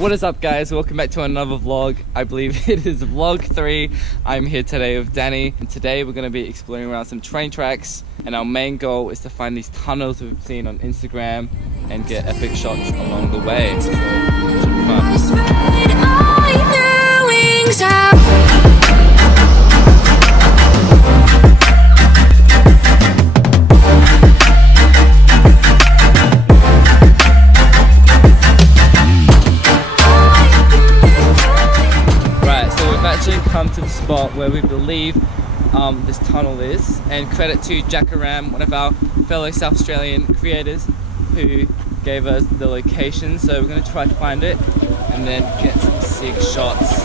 What is up, guys? Welcome back to another vlog. I believe it is vlog 3. I'm here today with Danny, and today we're going to be exploring around some train tracks, and our main goal is to find these tunnels we've seen on Instagram and get epic shots along the way. So, it should be fun. Come to the spot where we believe this tunnel is, and credit to Jackaram, one of our fellow South Australian creators, who gave us the location. So we're going to try to find it and then get some sick shots.